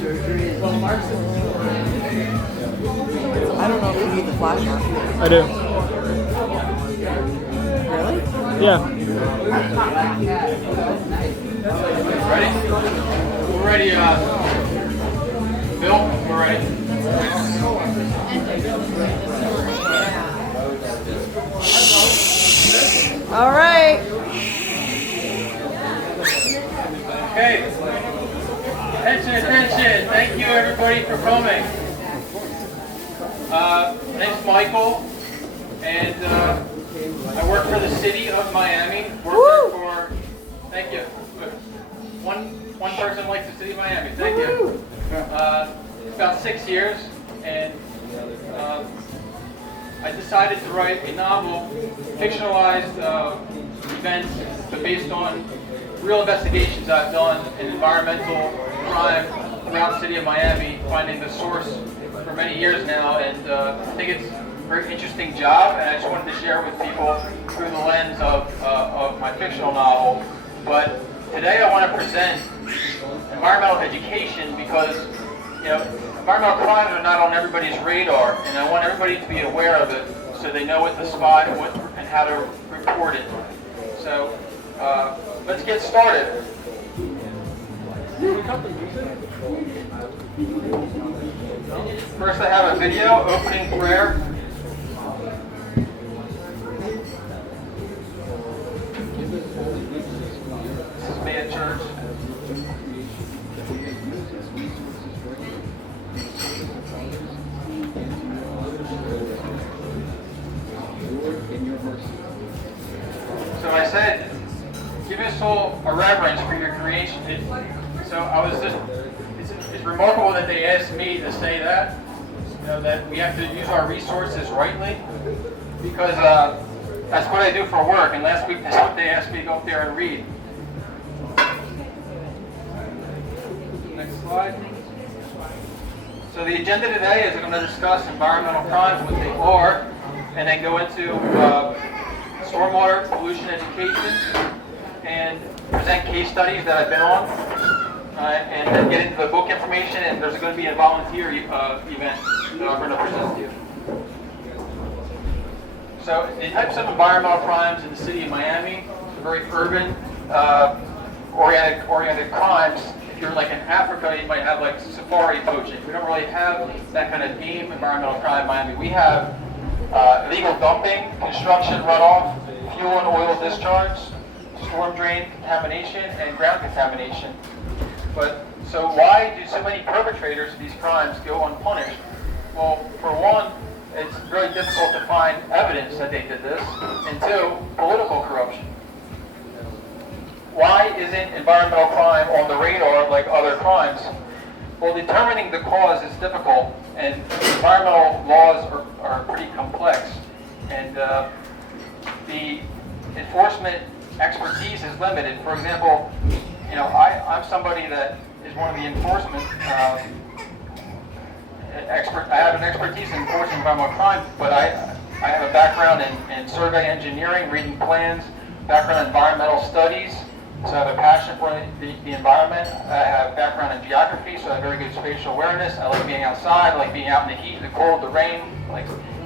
I don't know if you need the flash on. I do. Really? Yeah. Ready? We're ready, Bill, we're ready. All right. Okay. Attention, attention. Thank you everybody for coming. My name's Michael, and I work for the city of Miami. Worked there for, thank you. One person likes the city of Miami. Thank you. It's about 6 years, and I decided to write a novel, fictionalized events, but based on real investigations I've done in environmental crime around the city of Miami, finding the source for many years now, and I think it's a very interesting job, and I just wanted to share it with people through the lens of my fictional novel. But today I want to present environmental education because, you know, environmental crimes are not on everybody's radar, and I want everybody to be aware of it so they know what to spot and how to report it. So let's get started. First I have a video, opening prayer. This is me at church. So I said, give us all a reverence for your creation. So I was just, it's remarkable that they asked me to say that, you know, that we have to use our resources rightly, because that's what I do for work, and last week that's what they asked me to go up there and read. Next slide. So the agenda today is I'm going to discuss environmental crimes, what they are, and then go into stormwater pollution education, and present case studies that I've been on, and then get into the book information, and there's going to be a volunteer event that I'm going to present to you. So the types of environmental crimes in the city of Miami are very urban oriented crimes. If you're like in Africa, you might have like safari poaching. We don't really have that kind of deep environmental crime in Miami. We have illegal dumping, construction runoff, fuel and oil discharge, storm drain contamination, and ground contamination. But so why do so many perpetrators of these crimes go unpunished? Well, for one, it's really difficult to find evidence that they did this, and two, political corruption. Why isn't environmental crime on the radar like other crimes? Well, determining the cause is difficult, and environmental laws are pretty complex, and the enforcement expertise is limited. For example, you know, I'm somebody that is one of the enforcement expert. I have an expertise in enforcing environmental crime, but I have a background in survey engineering, reading plans, background in environmental studies, so I have a passion for the environment. I have a background in geography, so I have very good spatial awareness. I like being outside, I like being out in the heat, the cold, the rain.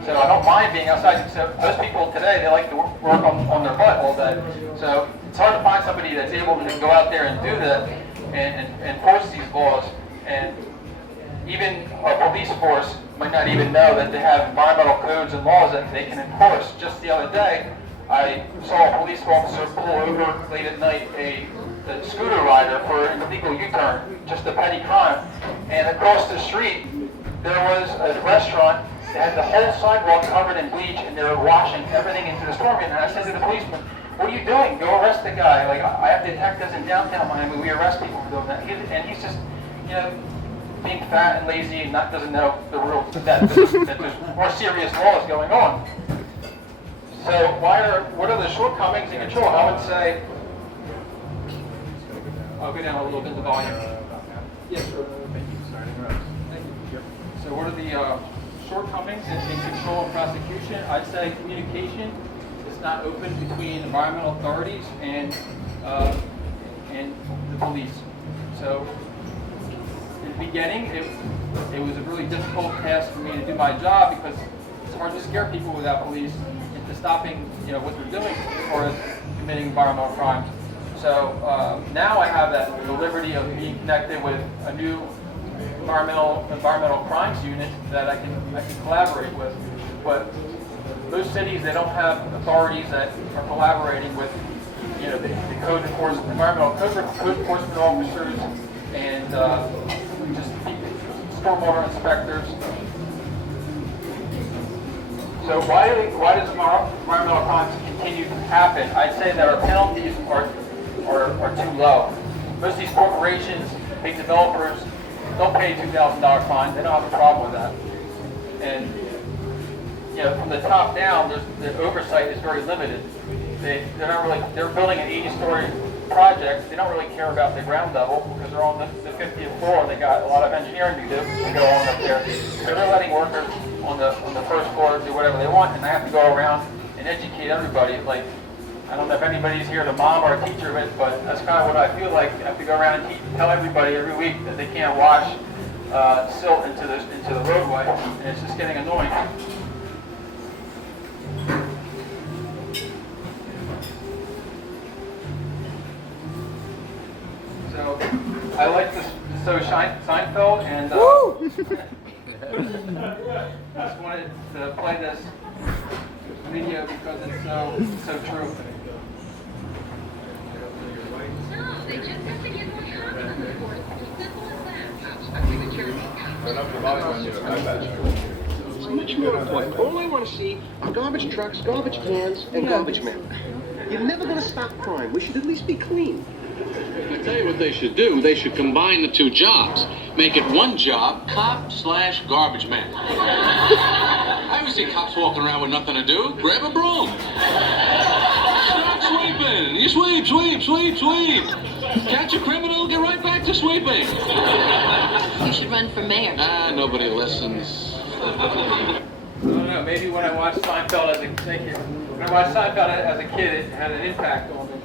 So I don't mind being outside. So most people today, they like to work on their butt all day. So it's hard to find somebody that's able to go out there and do that and enforce these laws. And even our police force might not even know that they have environmental codes and laws that they can enforce. Just the other day, I saw a police officer pull over late at night a scooter rider for an illegal U-turn, just a petty crime. And across the street, there was a restaurant that had the whole sidewalk covered in bleach, and they were washing everything into the storm drain. And I said to the policeman, "What are you doing? Go arrest the guy. Like, I have detectives in downtown Miami. We arrest people for doing that." And he's just, you know, being fat and lazy and doesn't know the rules, that there's more serious laws going on. So what are the shortcomings in control? I would say, I'll go down a little bit the volume. Yes, sir. Thank you. So what are the shortcomings in control and prosecution? I'd say communication is not open between environmental authorities and the police. So the beginning, it was a really difficult task for me to do my job because it's hard to scare people without police into stopping, what they're doing as far as committing environmental crimes. So now I have the liberty of being connected with a new environmental crimes unit that I can collaborate with. But most cities, they don't have authorities that are collaborating with the code enforcement, environmental code enforcement officers, and just stormwater inspectors. So why does environmental crimes continue to happen? I'd say that our penalties are too low. Most of these corporations, big developers, don't pay $2,000 fine. They don't have a problem with that. And from the top down, the oversight is very limited. They're building an 80-story project. They don't really care about the ground level because they're on the 50th floor and they got a lot of engineering to do to go on up there. So they're letting workers on the first floor do whatever they want, and they have to go around and educate everybody. Like, I don't know if anybody's here, the mom or a teacher of it, but that's kind of what I feel like. I have to go around and tell everybody every week that they can't wash silt into the roadway, and it's just getting annoying. So I like to show Seinfeld, and just wanted to play this video because it's so true. No, they just have to get more copies of the report. It's as simple as that. Expecting the charity. It's much more important. All I want to see are garbage trucks, garbage cans, and garbage men. You're never going to stop crime. We should at least be clean. I tell you what they should do. They should combine the two jobs. Make it one job, cop/garbage man. I always see cops walking around with nothing to do. Grab a broom. Start sweeping. You sweep. Catch a criminal, get right back to sweeping. You should run for mayor. Nobody listens. I don't know, maybe when I watched Seinfeld as a kid, it had an impact on me.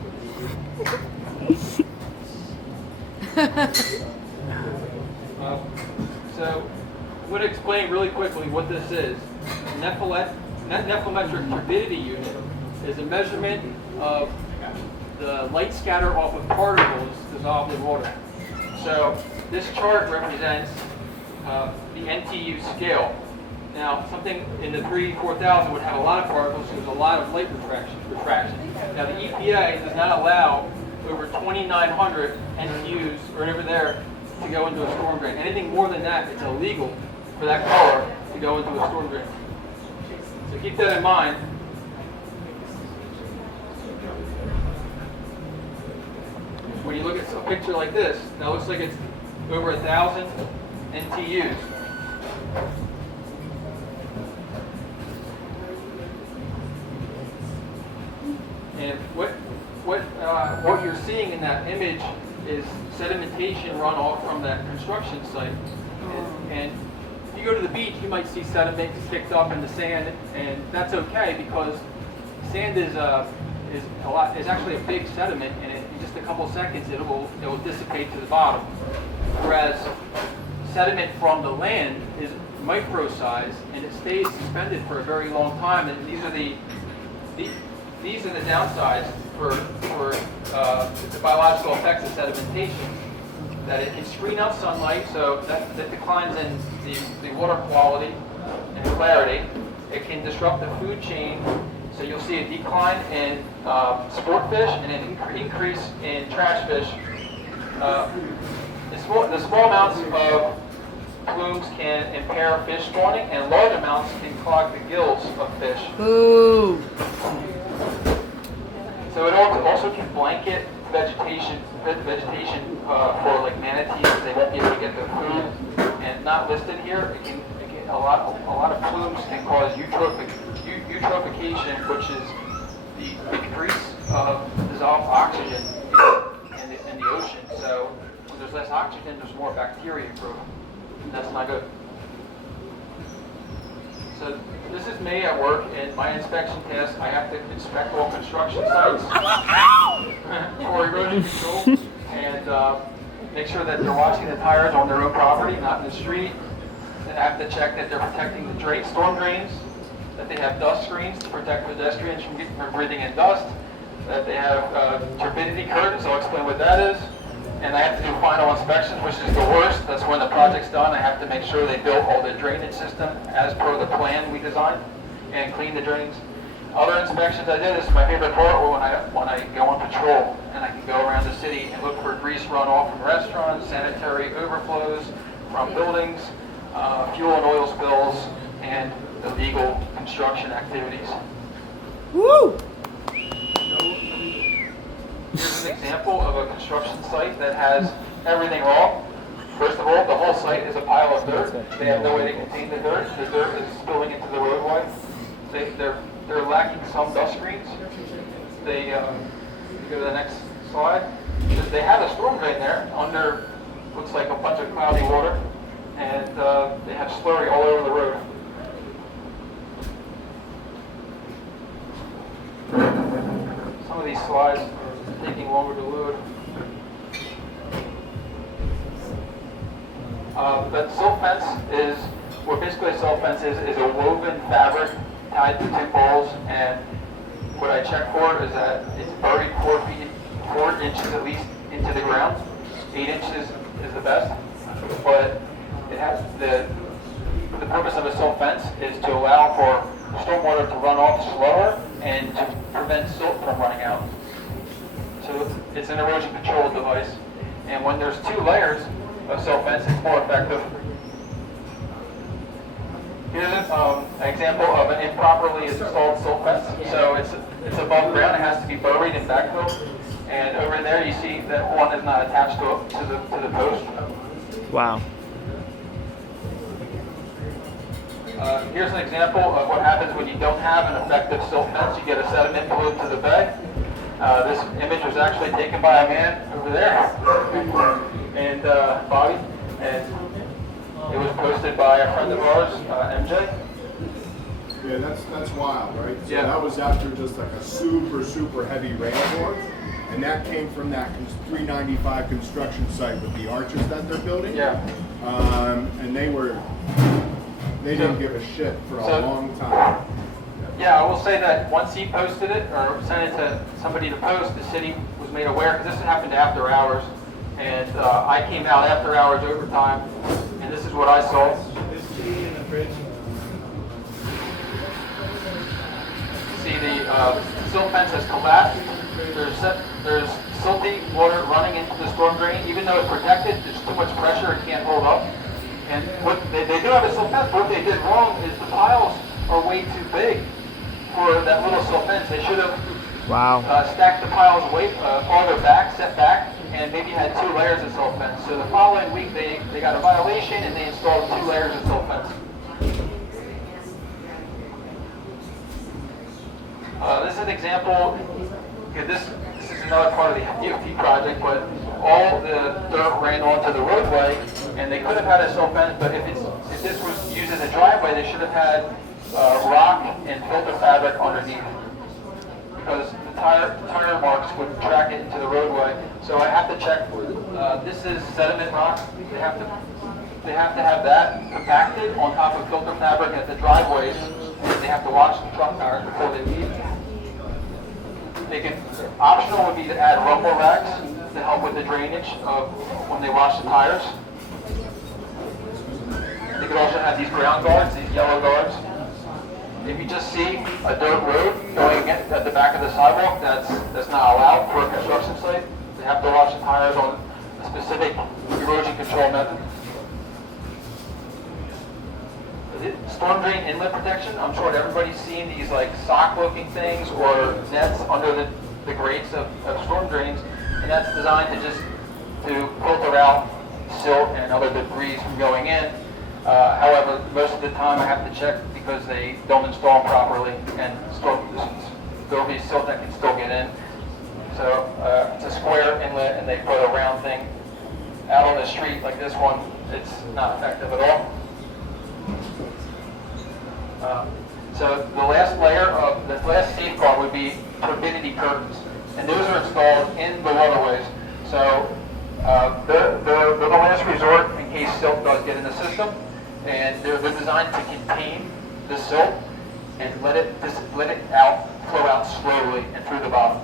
So I'm going to explain really quickly what this is. Nephelometric turbidity unit is a measurement of the light scatter off of particles dissolved in water. So this chart represents the NTU scale. Now, something in the 3,000-4,000 would have a lot of particles, so there's a lot of light refraction. Now, the EPA does not allow over 2,900 NTUs, right over there, to go into a storm drain. Anything more than that, it's illegal for that color to go into a storm drain. So keep that in mind. When you look at a picture like this, that looks like it's over 1,000 NTUs. And what you're seeing in that image is sedimentation runoff from that construction site. And if you go to the beach, you might see sediment sticked up in the sand, and that's okay because sand is actually a big sediment, and in just a couple seconds it will dissipate to the bottom. Whereas sediment from the land is micro-sized and it stays suspended for a very long time. And these are the downsides for the biological effects of sedimentation. That it can screen out sunlight, so that declines in the water quality and clarity. It can disrupt the food chain, so you'll see a decline in sport fish and an increase in trash fish. The small amounts of plumes can impair fish spawning, and large amounts can clog the gills of fish. Ooh. So it also can blanket vegetation for like manatees. They won't be able to get their food. And not listed here, a lot of plumes can cause eutrophication, which is the decrease of dissolved oxygen in the ocean. So when there's less oxygen, there's more bacteria growth. And that's not good. So this is me at work, and my inspection task, I have to inspect all construction sites for erosion control. And make sure that they're washing the tires on their own property, not in the street. Then I have to check that they're protecting the storm drains, that they have dust screens to protect pedestrians from breathing in dust, that they have turbidity curtains. I'll explain what that is. And I have to do final inspections, which is the worst. That's when the project's done. I have to make sure they built all the drainage system as per the plan we designed and clean the drains. Other inspections I did, this is my favorite part, when I go on patrol and I can go around the city and look for grease runoff from restaurants, sanitary overflows from buildings, fuel and oil spills, and illegal construction activities. Woo! Here's an example of a construction site that has everything wrong. First of all, the whole site is a pile of dirt. They have no way to contain the dirt. The dirt is spilling into the roadway. They're lacking some dust screens. They go to the next slide. They have a storm drain there under, looks like a bunch of cloudy water, and they have slurry all over the road. Some of these slides are taking longer to load. But silt fence is, what basically a silt fence is a woven fabric tied to tin poles, and what I check for is that it's buried 4 inches at least into the ground. 8 inches is the best, but it has the purpose of a silt fence is to allow for stormwater to run off slower and to prevent silt from running out. So it's an erosion control device, and when there's 2 layers of silt fence, it's more effective. Here's an example of an improperly installed silt fence. So it's above ground, it has to be buried in backfill. And over there you see that one is not attached to the post. Wow. Here's an example of what happens when you don't have an effective silt fence. You get a sediment flow to the bay. This image was actually taken by a man over there, and Bobby, and it was posted by a friend of ours, MJ. Yeah, that's wild, right? So Yeah. that was after just like a super heavy rainfall, and that came from that 395 construction site with the arches that they're building. Yeah. And they didn't give a shit for a long time. Yeah, I will say that once he posted it or sent it to somebody to post, the city was made aware, because this happened after hours, and I came out after hours overtime, and this is what I saw. See, the silt fence has collapsed. There's silty water running into the storm drain. Even though it's protected, there's too much pressure, it can't hold up. And what they do have a silt fence, but what they did wrong is the piles are way too big for that little silt fence. They should have stacked the piles way farther back, set back, and maybe had 2 layers of silt fence. So the following week they got a violation and they installed 2 layers of silt fence. This is an example. Okay, this is another part of the DOT project, but all the dirt ran onto the roadway, and they could have had a silt fence. But if this was used as a driveway, they should have had rock and filter fabric underneath, because the tire marks would track it into the roadway. So I have to check. This is sediment rock. They have to have that compacted on top of filter fabric at the driveways. They have to wash the truck tires before they leave. Optional would be to add rumble racks to help with the drainage of when they wash the tires. They could also have these ground guards, these yellow guards. If you just see a dirt road going at the back of the sidewalk, that's not allowed for a construction site. They have to wash the tires on a specific erosion control method. Storm drain inlet protection. I'm sure everybody's seen these like sock-looking things or nets under the grates of storm drains, and that's designed to filter out silt and other debris from going in. However, most of the time I have to check because they don't install them properly, and there'll be silt that can still get in. So it's a square inlet, and they put a round thing out on the street like this one. It's not effective at all. So the last safeguard would be turbidity curtains, and those are installed in the waterways. So They're the last resort in case silt does get in the system, and they're designed to contain the silt and let it flow out slowly and through the bottom.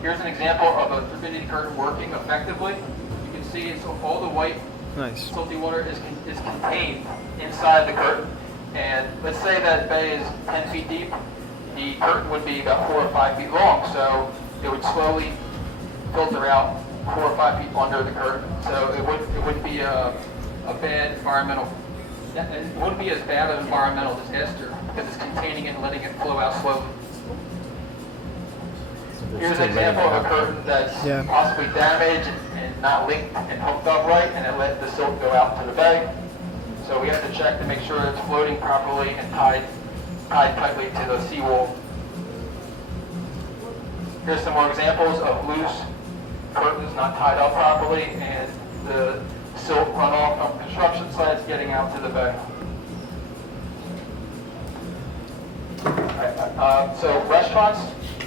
Here's an example of a turbidity curtain working effectively. You can see it's all the white Nice. salty water is contained inside the curtain. And let's say that bay is 10 feet deep. The curtain would be about 4 or 5 feet long, so it would slowly filter out 4 or 5 feet under the curtain. So it wouldn't be a bad environmental. It wouldn't be as bad an environmental disaster because it's containing it and letting it flow out slowly. Here's an example of a curtain that's possibly damaged and not linked and hooked up right, and it let the silt go out to the bay. So we have to check to make sure it's floating properly and tied tightly to the seawall. Here's some more examples of loose curtains not tied up properly and the silt runoff from construction sites getting out to the bay. So restaurants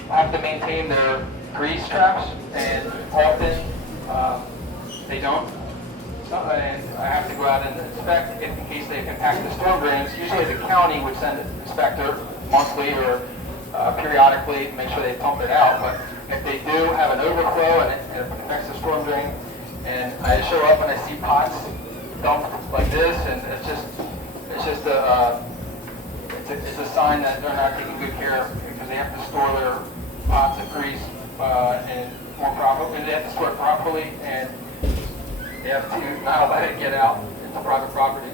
have to maintain their grease traps, and often they don't. And I have to go out and inspect in case they've impacted the storm drains. Usually the county would send an inspector monthly or periodically to make sure they pump it out. But if they do have an overflow and it affects the storm drain, and I show up and I see pots dumped like this, and it's a sign that they're not taking good care of, because they have to store their pots of grease and more properly. They have to store it properly, and they have to not let it get out into private property.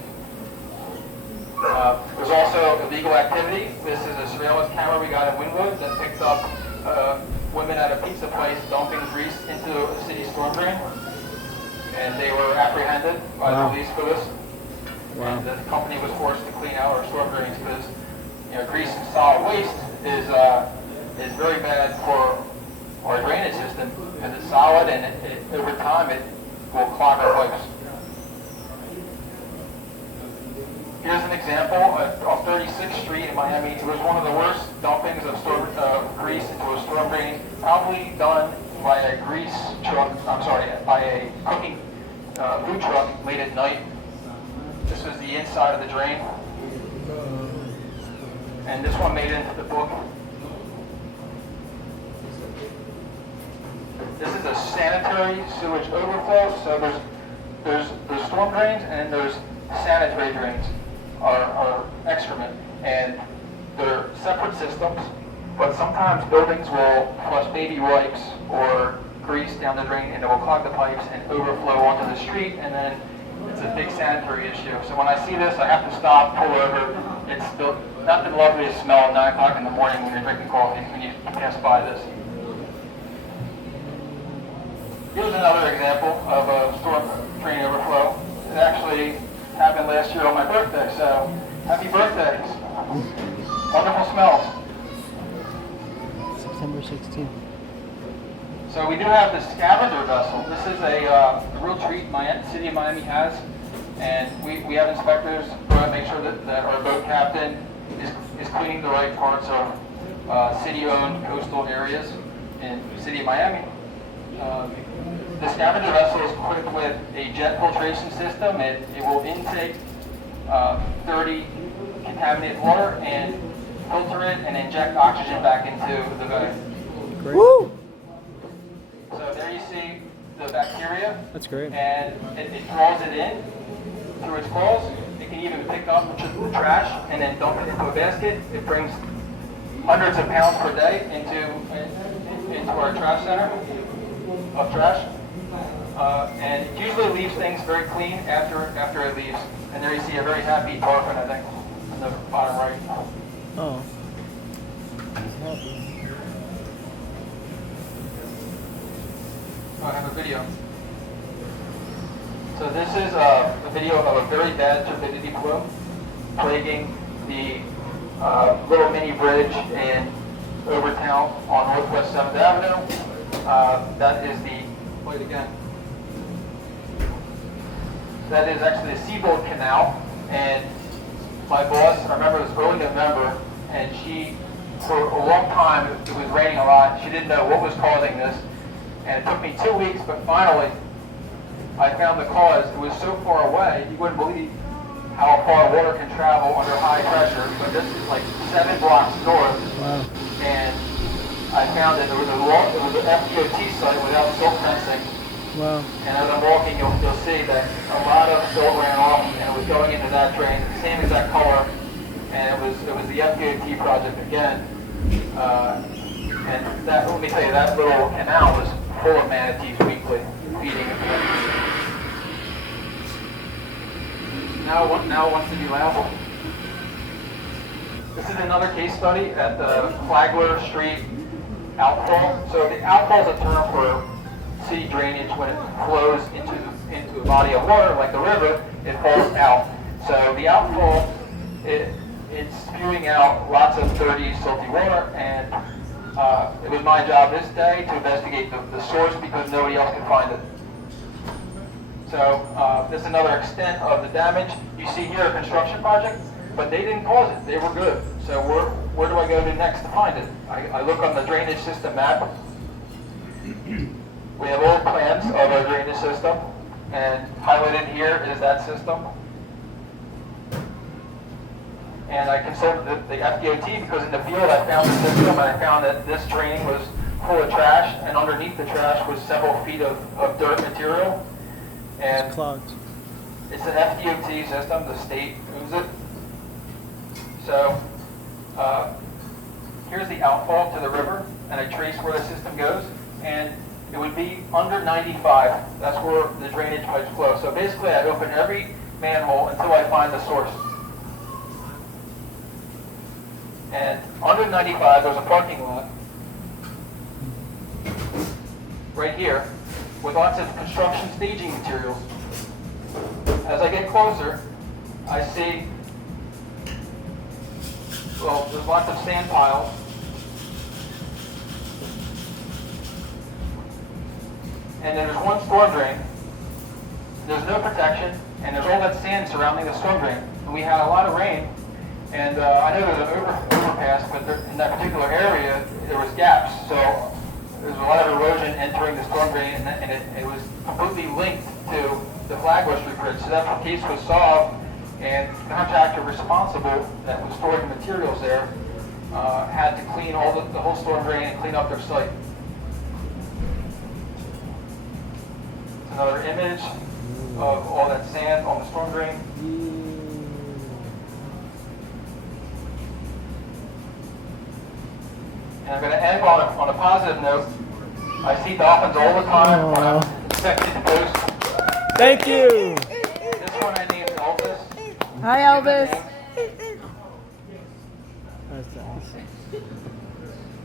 There's also illegal activity. This is a surveillance camera we got in Wynwood that picked up women at a pizza place dumping grease into a city storm drain, and they were apprehended by the police for this. And the company was forced to clean out our storm drains because, grease and solid waste is very bad for our drainage system because it's solid, and over time it will clog our pipes. Here's an example off 36th Street in Miami. It was one of the worst dumpings of grease into a storm drain, probably done by a by a cooking food truck late at night. This was the inside of the drain. And this one made it into the book. This is a sanitary sewage overflow. So there's storm drains, and then there's sanitary drains, are excrement. And they're separate systems, but sometimes buildings will flush baby wipes or grease down the drain, and it will clog the pipes and overflow onto the street, and then it's a big sanitary issue. So when I see this, I have to stop, pull over. It's still nothing lovely to smell at 9 o'clock in the morning when you're drinking coffee, when you pass by this. Here's another example of a storm drain overflow. It actually happened last year on my birthday, so happy birthday. Wonderful smells. September 16th. So we do have the scavenger vessel. This is a real treat the city of Miami has, and we have inspectors who make sure that our boat captain is cleaning the right parts of city-owned coastal areas in the city of Miami. The scavenger vessel is equipped with a jet filtration system. It will intake dirty contaminated water and filter it and inject oxygen back into the bay. Great. Woo! So there you see the bacteria. That's great. And it draws it in through its claws. It can even pick up trash and then dump it into a basket. It brings hundreds of pounds per day into our trash center of trash. And it usually leaves things very clean after it leaves. And there you see a very happy dolphin, I think, in the bottom right. Oh. He's happy. I have a video. So this is a video of a very bad turbidity flow plaguing the little mini bridge in Overtown on Northwest 7th Avenue. That is the, play it again. That is actually the Seabold Canal, and my boss, I remember it was early November, and she, for a long time, it was raining a lot, she didn't know what was causing this, And it took me 2 weeks, but finally I found the cause. It was so far away, you wouldn't believe how far water can travel under high pressure. But this is like 7 blocks north. Wow. And I found that there was an FDOT site without silt fencing. Wow. And as I'm walking, you'll see that a lot of silt ran off, and it was going into that drain, same exact color. And it was the FDOT project again. And that, let me tell you, that little canal was full of manatees weekly, feeding into it. Now it wants to be level. This is another case study at the Flagler Street outfall. So the outfall is a term for city drainage. When it flows into a body of water, like the river, it falls out. So the outfall, it's spewing out lots of dirty, silty water, and it was my job this day to investigate the source because nobody else could find it. So this is another extent of the damage. You see here a construction project, but they didn't cause it. They were good. So where do I go to next to find it? I look on the drainage system map. We have old plans of our drainage system, and highlighted here is that system. And I consulted the FDOT because in the field I found the system, and I found that this drain was full of trash, and underneath the trash was several feet of dirt material. And It's clogged. it's an FDOT system, the state owns it. So here's the outfall to the river, and I trace where the system goes, and it would be under 95. That's where the drainage pipes flow. So basically I open every manhole until I find the source. And under 95 there's a parking lot right here with lots of construction staging materials. As I get closer, I see, well, there's lots of sand piles. And then there's one storm drain. There's no protection, and there's all that sand surrounding the storm drain. And we had a lot of rain, and I know there's an overpass, but in that particular area, there was gaps. So there's a lot of erosion entering the storm drain, and it was completely linked to the Flagler Street Bridge. So that case was solved, and the contractor responsible that was storing the materials there had to clean all the whole storm drain and clean up their site. It's another image of all that sand on the storm drain. And I'm going to end on a positive note. I see dolphins all the time when I'm inspecting the coast. Thank you. This one I named Elvis. Hi, Elvis. That's nice.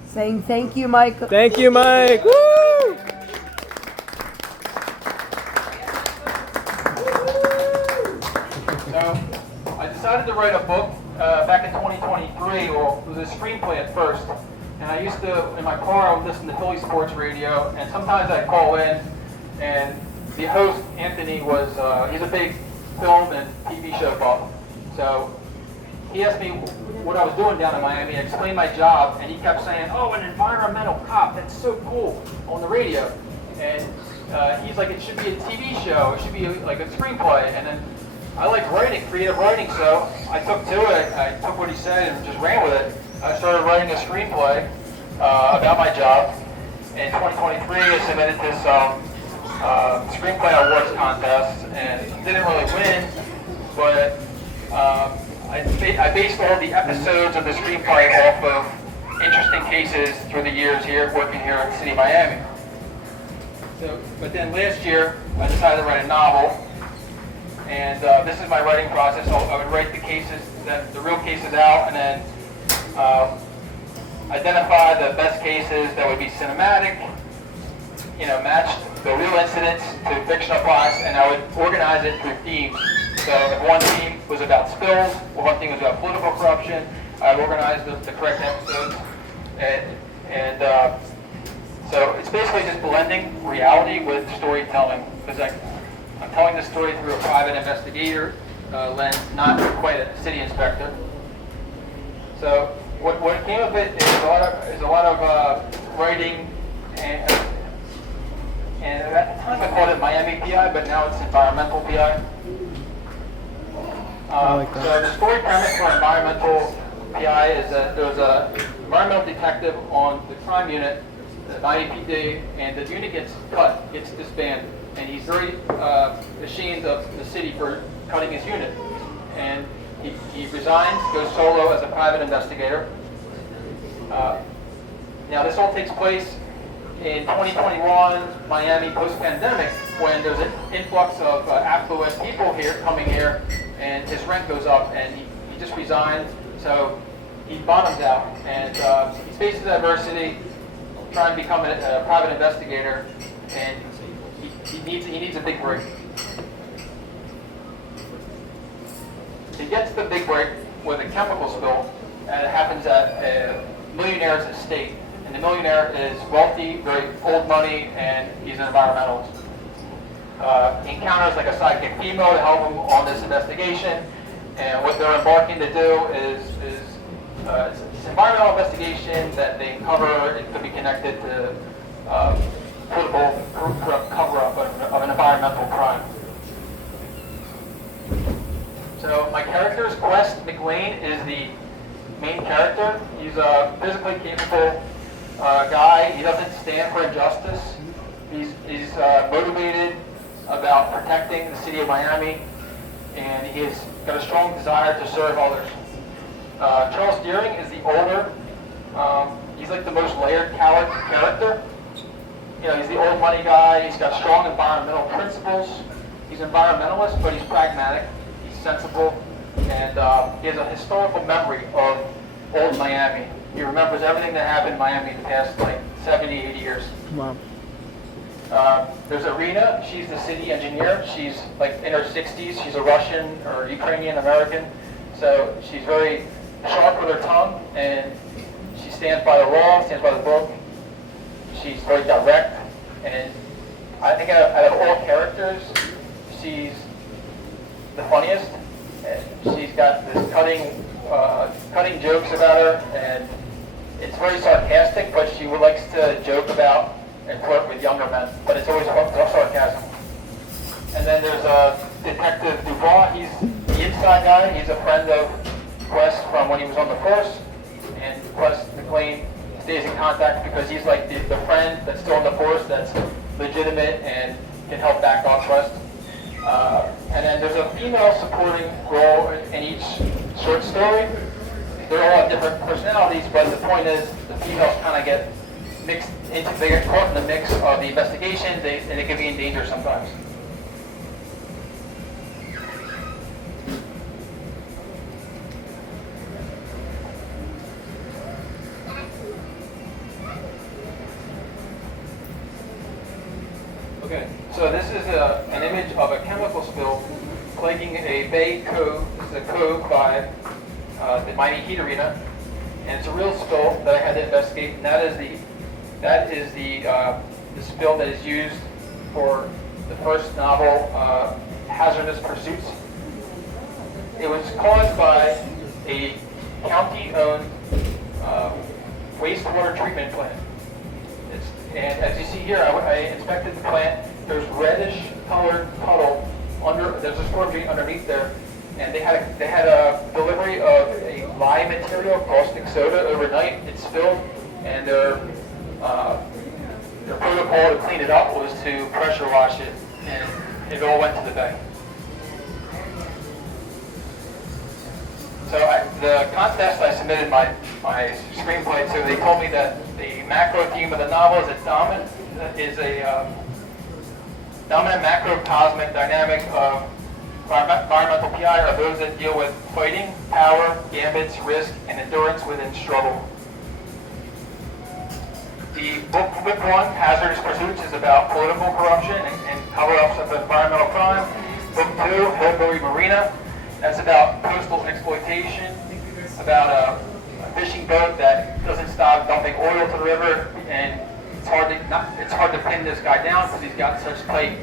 Saying thank you, Michael. Thank you, Mike. Woo! So I decided to write a book back in 2023. Well, it was a screenplay at first. And I used to, in my car, I would listen to Philly sports radio, and sometimes I'd call in, and the host, Anthony, he's a big film and TV show buff. So he asked me what I was doing down in Miami, I explained my job, and he kept saying, oh, an environmental cop, that's so cool, on the radio. And he's like, it should be a TV show, it should be like a screenplay. And then I like writing, creative writing, so I took to it, I took what he said and just ran with it. I started writing a screenplay about my job. In 2023, I submitted this screenplay awards contest and didn't really win, but I based all the episodes of the screenplay off of interesting cases through the years here, working here in the city of Miami. So, but then last year, I decided to write a novel, and this is my writing process. I would write the cases, the real cases out, and then identify the best cases that would be cinematic, match the real incidents to fictional plots, and I would organize it through themes. So if one theme was about spills, or one theme was about political corruption, I'd organize the correct episodes. And so it's basically just blending reality with storytelling, because I'm telling the story through a private investigator lens, not quite a city inspector. So what came of it is a lot of writing and And at the time I called it Miami PI, but now it's Environmental PI. I like that. So the story premise for Environmental PI is that there was a environmental detective on the crime unit, the IAPD, and the unit gets cut, gets disbanded. And he's very ashamed of the city for cutting his unit. And he resigns, goes solo as a private investigator. Now this all takes place in 2021, Miami post-pandemic, when there's an influx of affluent people coming here, and his rent goes up, and he just resigned, so he bottoms out, and he faces adversity, trying to become a private investigator, and he needs a big break. He gets the big break with a chemical spill, and it happens at a millionaire's estate. And the millionaire is wealthy, very old money, and he's an environmentalist. He encounters like a sidekick female to help him on this investigation, and what they're embarking to do is it's an environmental investigation that they cover. It could be connected to political cover-up of an environmental crime. So my character's Quest McLean is the main character. He's a physically capable guy. He doesn't stand for injustice. He's motivated about protecting the city of Miami, and he's got a strong desire to serve others. Charles Deering is the older. He's like the most layered character. You know, he's the old money guy. He's got strong environmental principles. He's an environmentalist, but he's pragmatic. He's sensible, and he has a historical memory of old Miami. He remembers everything that happened in Miami in the past, like 70, 80 years. Wow. There's Irina. She's the city engineer. She's like in her 60s. She's a Russian or Ukrainian American. So she's very sharp with her tongue, and she stands by the law, stands by the book. She's very direct, and I think out of all characters, she's the funniest. And she's got this cutting jokes about her, and it's very sarcastic, but she likes to joke about and flirt with younger men, but it's always sarcasm. And then there's Detective Dubois. He's the inside guy. He's a friend of Quest from when he was on the force, and Quest McLean stays in contact because he's like the friend that's still on the force that's legitimate and can help back off Quest. And then there's a female supporting role in each short story. They all have different personalities, but the point is the females kind of get mixed into, they get caught in the mix of the investigation, and they can be in danger sometimes. Okay, so this is an image of a chemical spill plaguing a bay cove. This is a cove by the Miami Heat Arena, and it's a real spill that I had to investigate. And that is the spill that is used for the first novel, Hazardous Pursuits. It was caused by a county-owned wastewater treatment plant. And as you see here, I inspected the plant. There's reddish-colored puddle under. There's a storm drain underneath there, and they had a delivery of a lye material, caustic soda, overnight. It spilled, and their protocol to clean it up was to pressure wash it, and it all went to the bay. So the contest, I submitted my screenplay to. They told me that the macro theme of the novel is a dominant macrocosmic dynamic of environmental PI are those that deal with fighting, power, gambits, risk, and endurance within struggle. The book 1, Hazardous Pursuits, is about political corruption and cover-ups of environmental crime. Book 2, Hillbilly Marina, that's about coastal exploitation, about a fishing boat that doesn't stop dumping oil to the river, and it's hard to pin this guy down because he's got such tight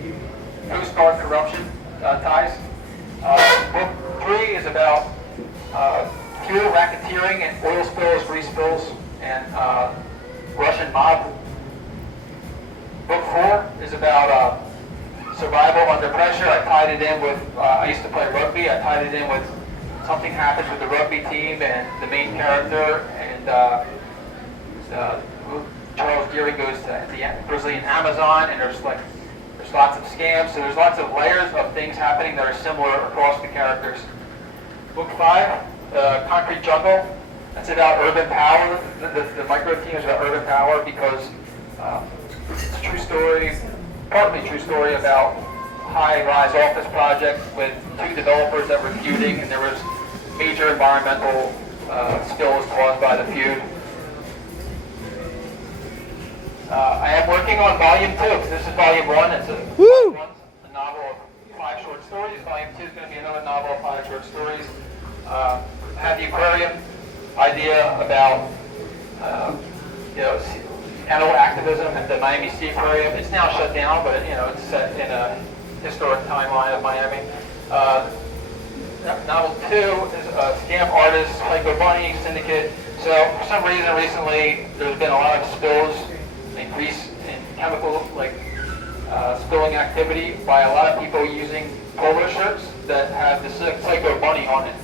Coast Guard corruption ties. Book 3 is about fuel racketeering and oil spills, grease spills, and Russian mob. Book 4 is about survival under pressure. I tied it in with, I used to play rugby, I tied it in with something happens with the rugby team and the main character, and Charles Geary goes to the Brazilian Amazon, and there's lots of scams, so there's lots of layers of things happening that are similar across the characters. Book 5, Concrete Jungle, that's about urban power. The micro team is about urban power because it's a true story, partly true story about high-rise office project with 2 developers that were feuding, and there was major environmental spills caused by the feud. I am working on volume 2. This is volume 1. It's a novel of 5 short stories. Volume 2 is going to be another novel of 5 short stories. I have the aquarium idea about animal activism at the Miami Sea Aquarium. It's now shut down, but it's set in a historic timeline of Miami. Novel 2 is Scam Artists, Psycho Bunny, Syndicate. So for some reason recently there's been a lot of spills in grease and chemical spilling activity by a lot of people using polo shirts that have the Psycho Bunny on it.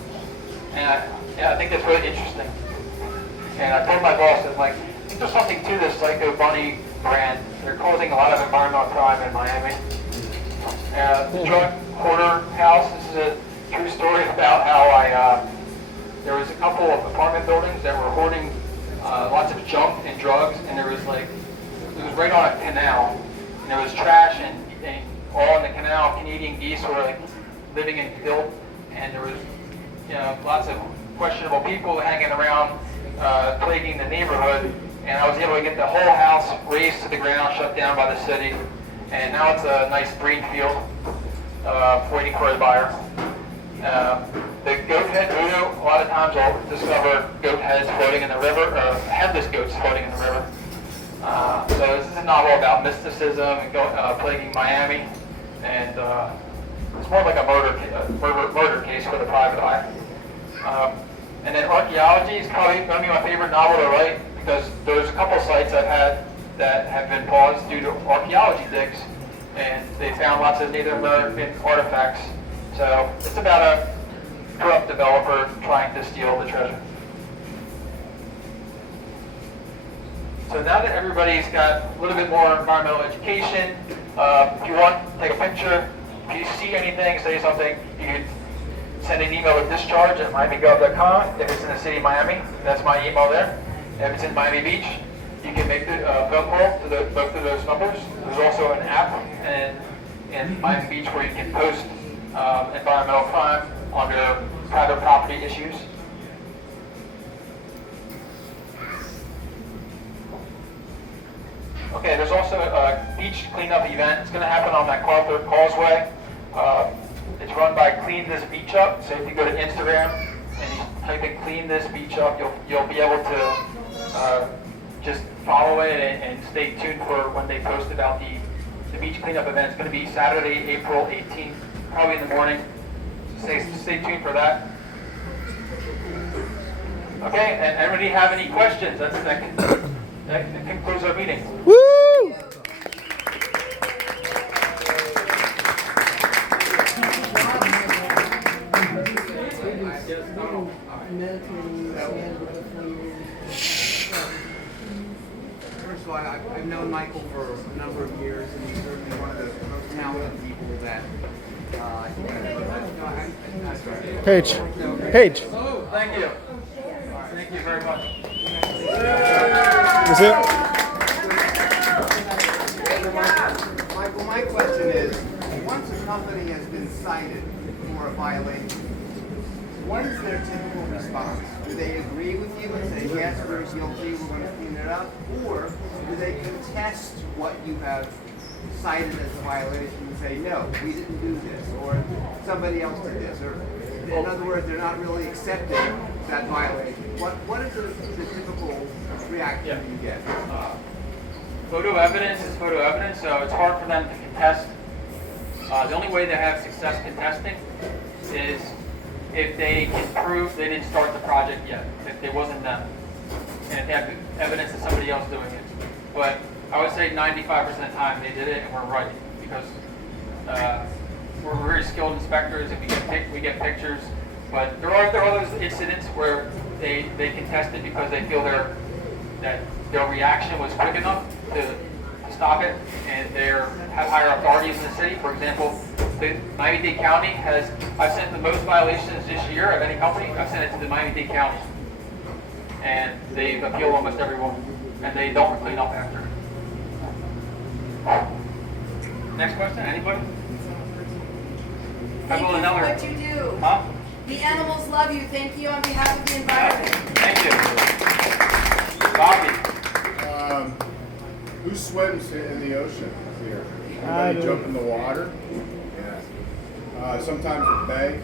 And I think that's really interesting. And I told my boss, I'm like, I think there's something to this Psycho Bunny brand. They're causing a lot of environmental crime in Miami. The Drug Hoarder House, this is a true story about how there was a couple of apartment buildings that were hoarding lots of junk and drugs, and it was right on a canal, and there was trash and all in the canal. Canadian geese were living in filth, and there was lots of questionable people hanging around, plaguing the neighborhood, and I was able to get the whole house razed to the ground, shut down by the city, and now it's a nice green field waiting for a buyer. The goat head voodoo, a lot of times I'll discover goat heads floating in the river, or headless goats floating in the river. So this is a novel about mysticism and plaguing Miami, and it's more like a murder case for the private eye. And then archaeology is probably going to be my favorite novel to write because there's a couple sites I've had that have been paused due to archaeology digs, and they found lots of Native American artifacts. So it's about a corrupt developer trying to steal the treasure. So now that everybody's got a little bit more environmental education, if you want, take a picture. If you see anything, say something, you can send an email to discharge@miamigov.com. If it's in the city of Miami, that's my email there. If it's in Miami Beach, you can make the phone call to both of those numbers. There's also an app in Miami Beach where you can post environmental crime under private property issues. Okay, there's also a beach cleanup event. It's going to happen on MacArthur Causeway. It's run by Clean This Beach Up. So if you go to Instagram and you type in Clean This Beach Up, you'll be able to just follow it and stay tuned for when they post about the beach cleanup event. It's going to be Saturday, April 18th, probably in the morning. So stay tuned for that. Okay, and anybody have any questions? That concludes our meeting. Woo! First of all, I've known Michael for a number of years, and he's certainly one of the most talented people that I think I've Paige. Oh, thank you. Thank you very much. Is it? Michael, my question is, once a company has been cited for a violation, what is their typical response? Do they agree with you and say, yes, we're guilty, we're going to clean it up? Or do they contest what you have cited as a violation and say, no, we didn't do this, or somebody else did this? Or in other words, they're not really accepting that violation. What is the typical reaction you get? Photo evidence is photo evidence, so it's hard for them to contest. The only way they have success contesting is if they can prove they didn't start the project yet, if it wasn't them, and if they have evidence of somebody else doing it. But I would say 95% of the time they did it and we're right because we're very skilled inspectors and we get pictures. But there are those incidents where they contest it because they feel that their reaction was quick enough to stop it, and they have higher authorities in the city. For example, the Miami-Dade County I've sent the most violations this year of any company. I've sent it to the Miami-Dade County, and they've appealed almost every one, and they don't clean up after it. Next question, anybody? Thank you for Another. what you do. Huh? The animals love you. Thank you on behalf of the environment. Thank you. Bobby. Who swims in the ocean here? I Anybody do. jump in the water? Yeah. Sometimes at the bay.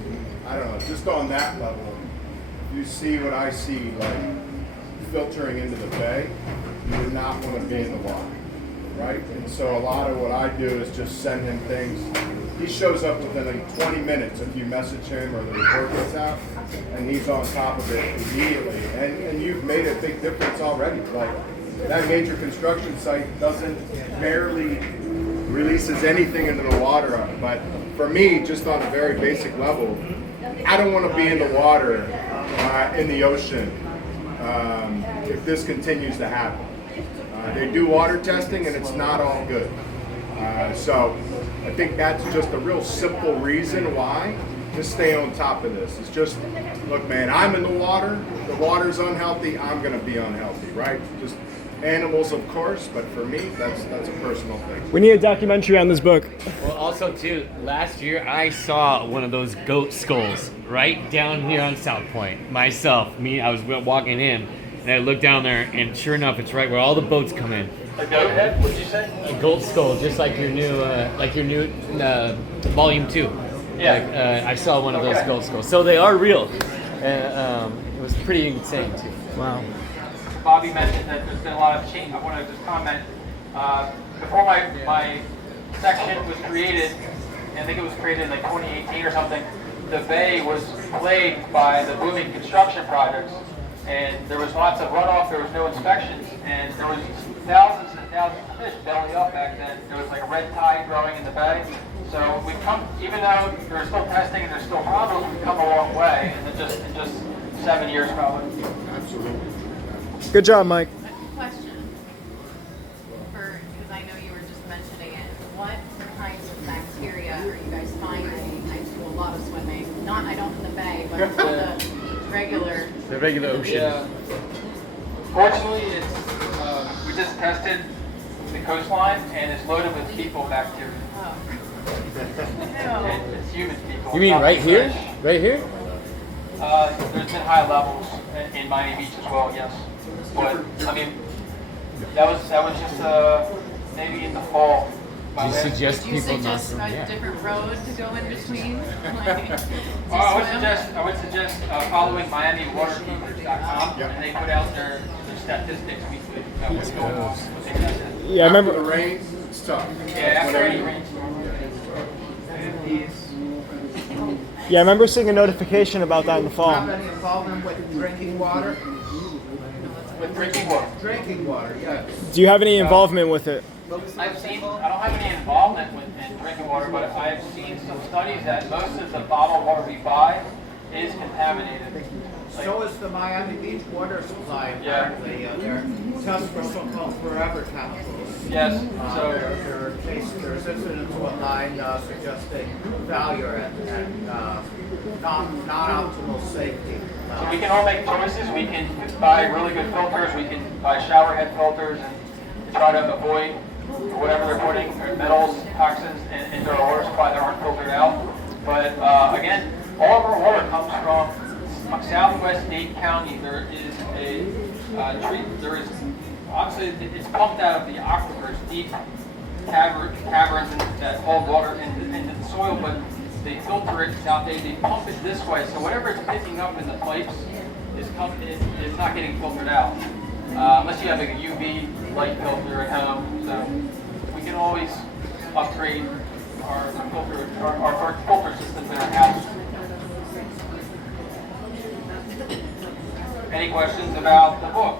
I don't know. Just on that level, you see what I see, like filtering into the bay. You do not want to be in the water, right? And so a lot of what I do is just send him things. He shows up within like 20 minutes if you message him or the report gets out, and he's on top of it immediately. And you've made a big difference already. Like that major construction site barely releases anything into the water. But for me, just on a very basic level, I don't want to be in the water, in the ocean, if this continues to happen. They do water testing and it's not all good. So I think that's just a real simple reason why to stay on top of this. It's just, look, man, I'm in the water's unhealthy, I'm gonna be unhealthy, right? Just animals, of course, but for me, that's a personal thing. We need a documentary on this book. Well, also too, last year I saw one of those goat skulls right down here on South Point. I was walking in, and I looked down there, and sure enough, it's right where all the boats come in. A goat head? What'd you say? A goat skull, just like your new volume 2. Yeah. I saw one of those goat skulls, so they are real. And it was pretty insane too. Wow. Bobby mentioned that there's been a lot of change. I want to just comment. Before my section was created, I think it was created in like 2018 or something, the bay was plagued by the booming construction projects. And there was lots of runoff, there was no inspections, and there was thousands and thousands of fish belly up back then. There was like a red tide growing in the bay. So we've come, even though there's still testing and there's still problems, we've come a long way in just 7 years probably. Absolutely. Good job, Mike. Question, because I know you were just mentioning it. What kinds of bacteria are you guys finding? I do a lot of swimming. I don't in the bay, but the regular. The regular ocean. Yeah. Fortunately, we just tested the coastline and it's loaded with fecal bacteria. Oh. It's human fecal. You mean not right here? fish. Right here? There's been high levels in Miami Beach as well, yes. But I mean, that was just maybe in the fall. Do you suggest Would you people not suggest swim? a Yeah. different road to go in between? Like, to I would suggest following MiamiWaterKeepers.com, Yep. and they put out their statistics weekly about what's going on. What they tested. Yeah, I After remember. the rain, it's tough. Yeah, after any rain. Yeah, I remember seeing a notification about that in the fall. Have any involvement with drinking water? With drinking water. Drinking water, yes. Do you have any involvement with it? I don't have any involvement in drinking water, but I've seen some studies that most of the bottled water we buy is contaminated. So is the Miami Beach water supply, apparently. Their tests for so-called forever chemicals. Yes, so There's incidents online suggesting failure and non-optimal safety. so we can all make choices. We can buy really good filters. We can buy shower head filters and try to avoid whatever they're putting, metals, toxins into our water supply that aren't filtered out. But again, all of our water comes from Southwest Dade County. There is a obviously it's pumped out of the aquifers, deep caverns that hold water into the soil, but they filter it out there. They pump it this way, so whatever it's picking up in the pipes is not getting filtered out. Unless you have a UV light filter at home, so we can always upgrade our filter systems in our house. Any questions about the book?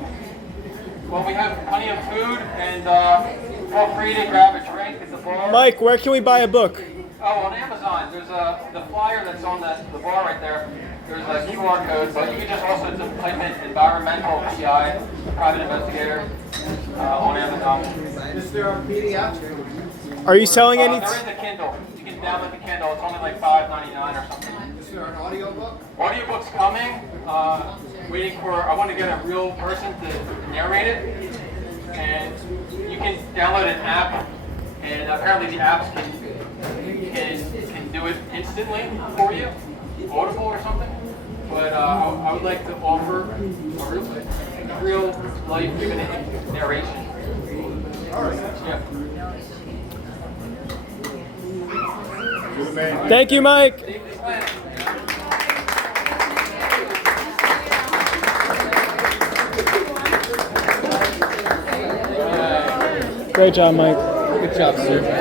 Well, we have plenty of food, and feel free to grab a drink at the bar. Mike, where can we buy a book? Oh, on Amazon. There's the flyer that's on the bar right there. There's a QR code, but you can just also just type in environmental PI, private investigator, on Amazon. Is there a PDF? Are you selling any? There is a Kindle. You can download the Kindle. It's only like $5.99 or something. Is there an audiobook? Audiobook's coming. Waiting for. I want to get a real person to narrate it, and you can download an app, and apparently the apps can do it instantly for you, Audible or something. But I would like to offer a real life narration. All right. Yeah. You're the man. Thank you, Mike. Great job, Mike. Good job, sir.